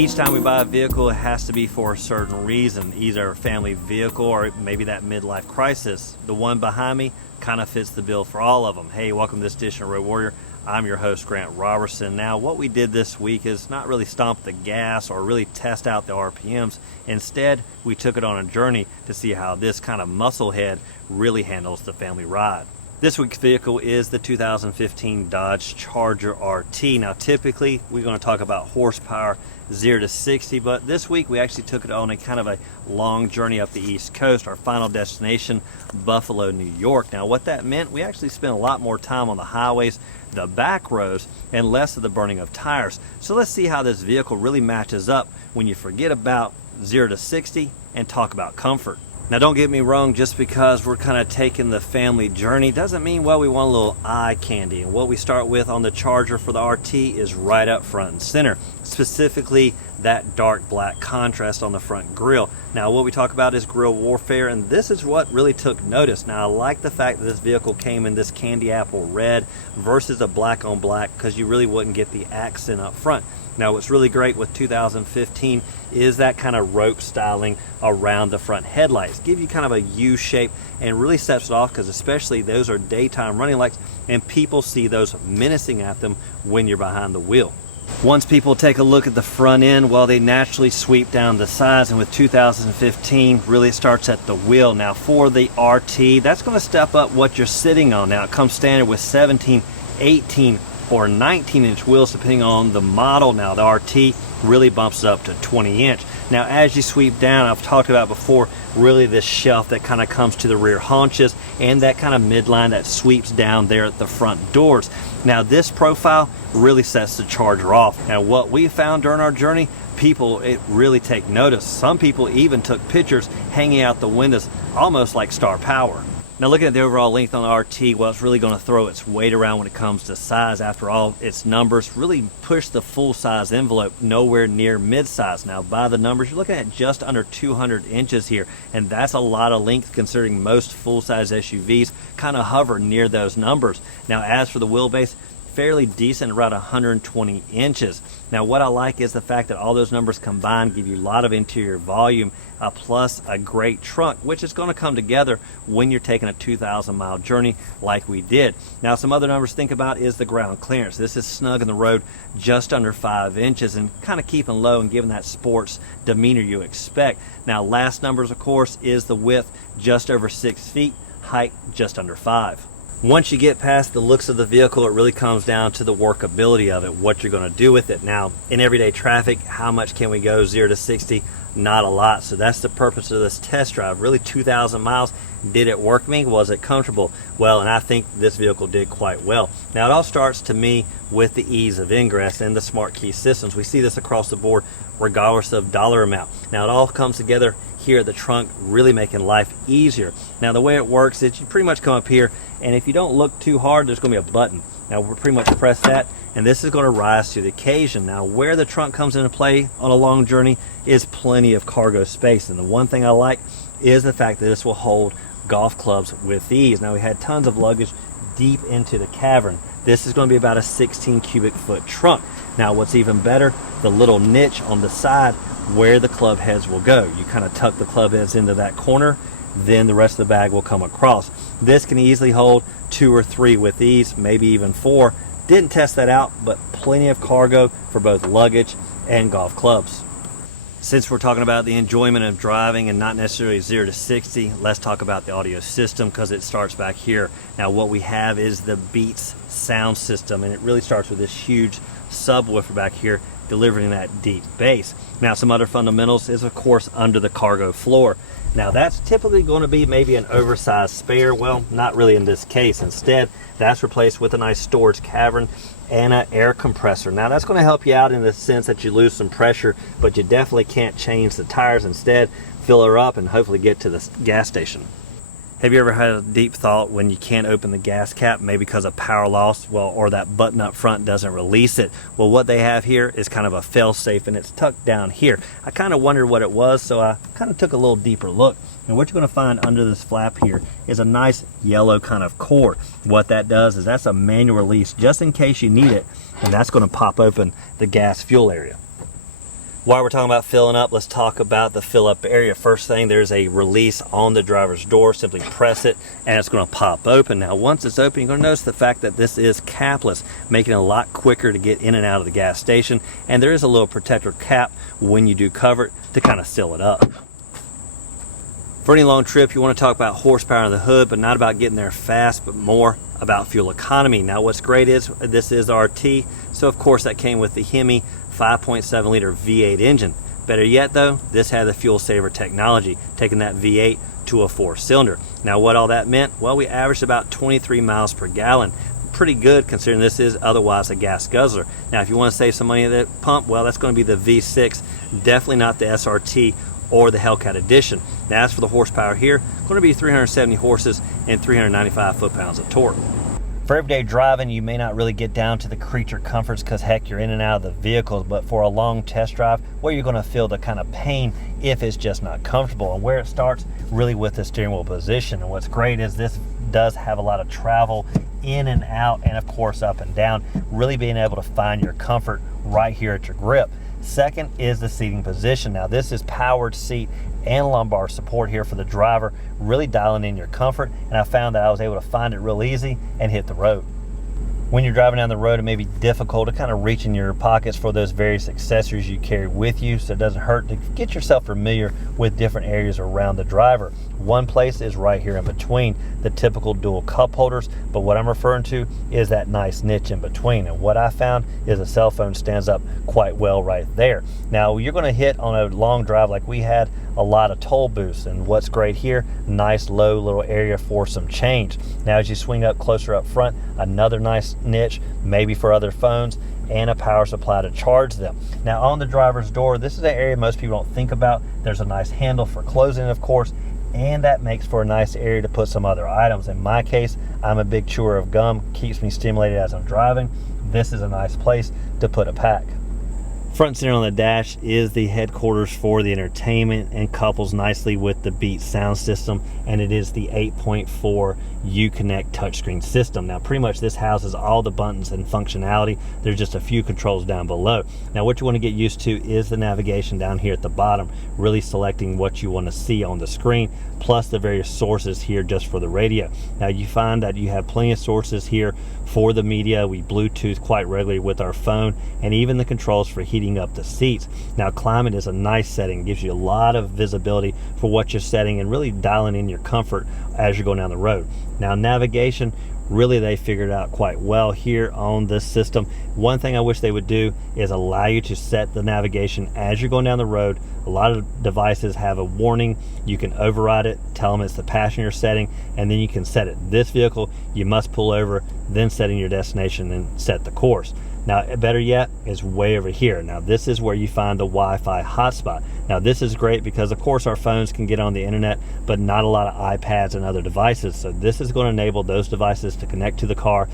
Each time we buy a vehicle, it has to be for a certain reason, either a family vehicle or maybe that midlife crisis. The one behind me kind of fits the bill for all of them. Hey, welcome to this edition of Road Warrior. I'm your host, Grant Robertson. Now, what we did this week is not really stomp the gas or really test out the RPMs. Instead, we took it on a journey to see how this kind of musclehead really handles the family ride. This week's vehicle is the 2015 Dodge Charger RT. Now, typically, we're going to talk about horsepower 0 to 60, but this week we actually took it on a kind of a long journey up the East Coast. Our final destination, Buffalo, New York. Now, what that meant, we actually spent a lot more time on the highways, the back roads, and less of the burning of tires. So let's see how this vehicle really matches up when you forget about 0 to 60 and talk about comfort. Now, don't get me wrong, just because we're kind of taking the family journey doesn't mean, well, we want a little eye candy. And what we start with on the Charger for the RT is right up front and center, specifically that dark black contrast on the front grille. Now, what we talk about is grille warfare, and this is what really took notice. Now, I like the fact that this vehicle came in this candy apple red versus a black on black, because you really wouldn't get the accent up front. Now, what's really great with 2015 is that kind of rope styling around the front headlights. Give you kind of a U shape and really sets it off, because especially those are daytime running lights and people see those menacing at them when you're behind the wheel. Once people take a look at the front end, well, they naturally sweep down the sides, and with 2015 really it starts at the wheel. Now, for the RT, that's going to step up what you're sitting on. Now, it comes standard with 17, 18, or 19-inch wheels depending on the model. Now, the RT really bumps up to 20-inch. Now, as you sweep down, I've talked about before, really this shelf that kind of comes to the rear haunches and that kind of midline that sweeps down there at the front doors. Now, this profile really sets the Charger off. Now, what we found during our journey, people really take notice. Some people even took pictures hanging out the windows, almost like star power. Now, looking at the overall length on the RT, well, it's really going to throw its weight around when it comes to size. After all, its numbers really push the full-size envelope nowhere near mid-size. Now, by the numbers, you're looking at just under 200 inches here, and that's a lot of length considering most full-size SUVs kind of hover near those numbers. Now, as for the wheelbase, fairly decent, around 120 inches. Now, what I like is the fact that all those numbers combined give you a lot of interior volume, plus a great trunk, which is going to come together when you're taking a 2,000-mile journey like we did. Now, some other numbers to think about is the ground clearance. This is snug in the road, just under 5 inches, and kind of keeping low and giving that sports demeanor you expect. Now, last numbers, of course, is the width, just over 6 feet, height just under 5. Once you get past the looks of the vehicle, it really comes down to the workability of it, what you're going to do with it. Now, in everyday traffic, how much can we go 0 to 60? Not a lot. So that's the purpose of this test drive. Really, 2,000 miles. Did it work me? Was it comfortable? Well, and I think this vehicle did quite well. Now, it all starts to me with the ease of ingress and the smart key systems. We see this across the board regardless of dollar amount. Now, it all comes together here at the trunk, really making life easier. Now, the way it works is you pretty much come up here, and if you don't look too hard, there's going to be a button. Now, we'll pretty much press that, and this is going to rise to the occasion. Now, where the trunk comes into play on a long journey is plenty of cargo space, and the one thing I like is the fact that this will hold golf clubs with ease. Now, we had tons of luggage deep into the cavern. This is going to be about a 16 cubic foot trunk. Now, what's even better, the little niche on the side where the club heads will go. You kind of tuck the club heads into that corner, then the rest of the bag will come across. This can easily hold 2 or 3 with ease, maybe even 4. Didn't test that out, but plenty of cargo for both luggage and golf clubs. Since we're talking about the enjoyment of driving and not necessarily 0 to 60, let's talk about the audio system, because it starts back here. Now, what we have is the Beats sound system, and it really starts with this huge subwoofer back here delivering that deep bass. Now, some other fundamentals is, of course, under the cargo floor. Now, that's typically going to be maybe an oversized spare. Well, not really in this case. Instead, that's replaced with a nice storage cavern and an air compressor. Now, that's going to help you out in the sense that you lose some pressure, but you definitely can't change the tires. Instead, fill her up and hopefully get to the gas station. Have you ever had a deep thought when you can't open the gas cap, maybe because of power loss, well, or that button up front doesn't release it? Well, what they have here is kind of a fail-safe, and it's tucked down here. I kind of wondered what it was, so I kind of took a little deeper look. And what you're going to find under this flap here is a nice yellow kind of cord. What that does is that's a manual release just in case you need it, and that's going to pop open the gas fuel area. While we're talking about filling up, let's talk about the fill up area. First thing, there's a release on the driver's door. Simply press it and it's going to pop open. Now once it's open, you're going to notice the fact that this is capless, making it a lot quicker to get in and out of the gas station. And there is a little protector cap when you do cover it to kind of seal it up. For any long trip, you want to talk about horsepower in the hood, but not about getting there fast, but more about fuel economy. Now what's great is this is RT, so of course that came with the Hemi 5.7 liter V8 engine. Better yet though, this had the fuel saver technology, taking that V8 to a 4-cylinder. Now what all that meant? Well, we averaged about 23 miles per gallon. Pretty good considering this is otherwise a gas guzzler. Now if you want to save some money at the pump, well, that's going to be the V6, definitely not the SRT or the Hellcat Edition. Now as for the horsepower here, going to be 370 horses and 395 foot-pounds of torque. For everyday driving, you may not really get down to the creature comforts because heck, you're in and out of the vehicles, but for a long test drive, where you're going to feel the kind of pain if it's just not comfortable. And where it starts really with the steering wheel position. And what's great is this does have a lot of travel in and out and of course up and down, really being able to find your comfort right here at your grip. Second is the seating position. Now this is powered seat and lumbar support here for the driver, really dialing in your comfort, and I found that I was able to find it real easy and hit the road. When you're driving down the road, it may be difficult to kind of reach in your pockets for those various accessories you carry with you, so it doesn't hurt to get yourself familiar with different areas around the driver. One place is right here in between the typical dual cup holders, but what I'm referring to is that nice niche in between. And what I found is a cell phone stands up quite well right there. Now you're going to hit on a long drive like we had a lot of toll booths, and what's great here, nice low little area for some change. Now as you swing up closer up front, another nice niche, maybe for other phones, and a power supply to charge them. Now on the driver's door, this is an area most people don't think about. There's a nice handle for closing, of course, and that makes for a nice area to put some other items. In my case, I'm a big chewer of gum, keeps me stimulated as I'm driving. This is a nice place to put a pack. Front center on the dash is the headquarters for the entertainment and couples nicely with the Beats sound system, and it is the 8.4 Uconnect touchscreen system. Now pretty much this houses all the buttons and functionality. There's just a few controls down below. Now what you want to get used to is the navigation down here at the bottom, really selecting what you want to see on the screen, plus the various sources here just for the radio. Now you find that you have plenty of sources here for the media. We Bluetooth quite regularly with our phone, and even the controls for heating up the seats. Now climate is a nice setting, gives you a lot of visibility for what you're setting and really dialing in your comfort as you're going down the road. Now navigation, really they figured out quite well here on this system. One thing I wish they would do is allow you to set the navigation as you're going down the road. A lot of devices have a warning. You can override it, tell them it's the passenger setting, and then you can set it. This vehicle, you must pull over, then set in your destination and set the course. Now better yet is way over here. Now this is where you find the Wi-Fi hotspot. Now this is great because of course our phones can get on the internet, but not a lot of iPads and other devices. So this is going to enable those devices to connect to the car.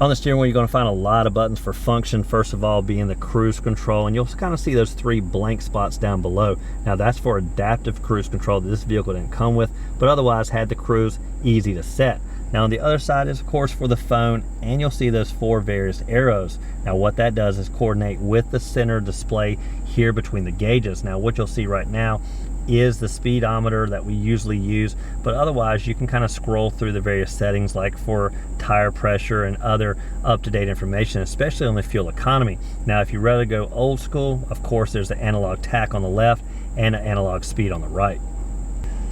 On the steering wheel, you're going to find a lot of buttons for function. First of all being the cruise control, and you'll kind of see those 3 blank spots down below. Now that's for adaptive cruise control that this vehicle didn't come with, but otherwise had the cruise easy to set. Now on the other side is of course for the phone, and you'll see those 4 various arrows. Now what that does is coordinate with the center display here between the gauges. Now what you'll see right now is the speedometer that we usually use, but otherwise you can kind of scroll through the various settings like for tire pressure and other up-to-date information, especially on the fuel economy. Now if you rather go old school, of course there's the analog tach on the left and an analog speed on the right.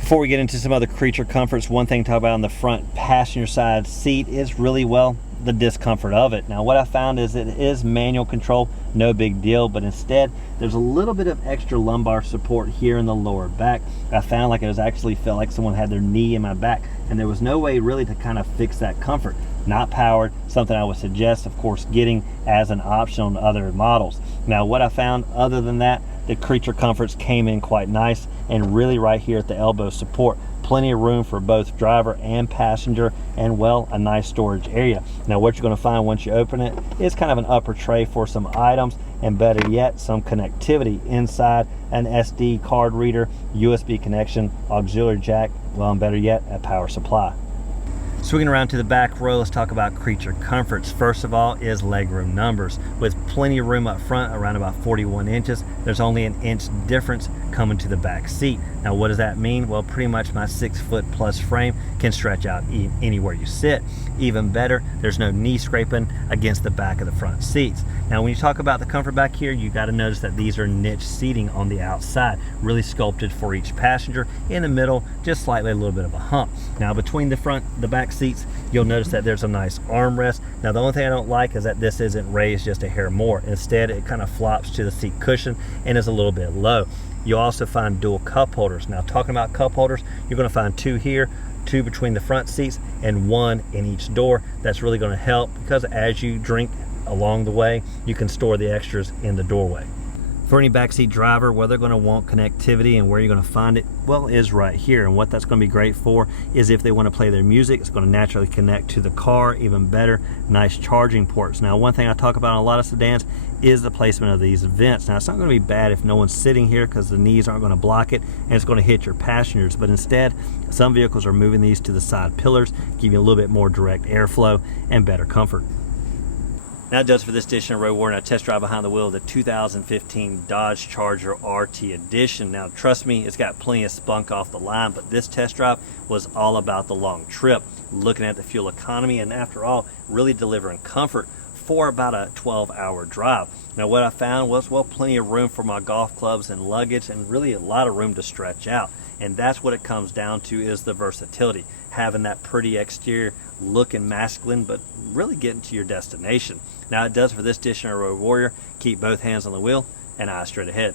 Before we get into some other creature comforts, one thing to talk about on the front passenger side seat is really, well, the discomfort of it. Now what I found is it is manual control, no big deal, but instead there's a little bit of extra lumbar support here in the lower back. I found like it was actually felt like someone had their knee in my back, and there was no way really to kind of fix that comfort. Not powered, something I would suggest of course getting as an option on other models. Now what I found other than that, the creature comforts came in quite nice, and really right here at the elbow support, plenty of room for both driver and passenger, and well, a nice storage area. Now what you're going to find once you open it is kind of an upper tray for some items, and better yet, some connectivity inside, an SD card reader, USB connection, auxiliary jack, well, and better yet, a power supply. Swinging around to the back row, let's talk about creature comforts. First of all is legroom numbers. With plenty of room up front, around about 41 inches, there's only an inch difference coming to the back seat. Now what does that mean? Well, pretty much my 6-foot+ frame can stretch out anywhere you sit. Even better, there's no knee scraping against the back of the front seats. Now when you talk about the comfort back here, you got to notice that these are niche seating on the outside, really sculpted for each passenger. In the middle, just slightly a little bit of a hump. Now between the back seats, you'll notice that there's a nice armrest. Now the only thing I don't like is that this isn't raised just a hair more. Instead, it kind of flops to the seat cushion and is a little bit low. You'll also find dual cup holders. Now talking about cup holders, you're going to find 2 here, 2 between the front seats, and 1 in each door. That's really going to help because as you drink along the way, you can store the extras in the doorway. For any backseat driver, where they're going to want connectivity and where you're going to find it, well, is right here. And what that's going to be great for is if they want to play their music, it's going to naturally connect to the car. Even better, nice charging ports. Now, one thing I talk about in a lot of sedans is the placement of these vents. Now, it's not going to be bad if no one's sitting here because the knees aren't going to block it and it's going to hit your passengers. But instead, some vehicles are moving these to the side pillars, give you a little bit more direct airflow and better comfort. Now it does for this edition of Road Warrior. Now test drive behind the wheel of the 2015 Dodge Charger RT Edition. Now trust me, it's got plenty of spunk off the line, but this test drive was all about the long trip, looking at the fuel economy, and after all, really delivering comfort for about a 12-hour drive. Now what I found was, well, plenty of room for my golf clubs and luggage, and really a lot of room to stretch out. And that's what it comes down to, is the versatility. Having that pretty exterior, looking masculine, but really getting to your destination. Now it does for this edition of Road Warrior. Keep both hands on the wheel and eyes straight ahead.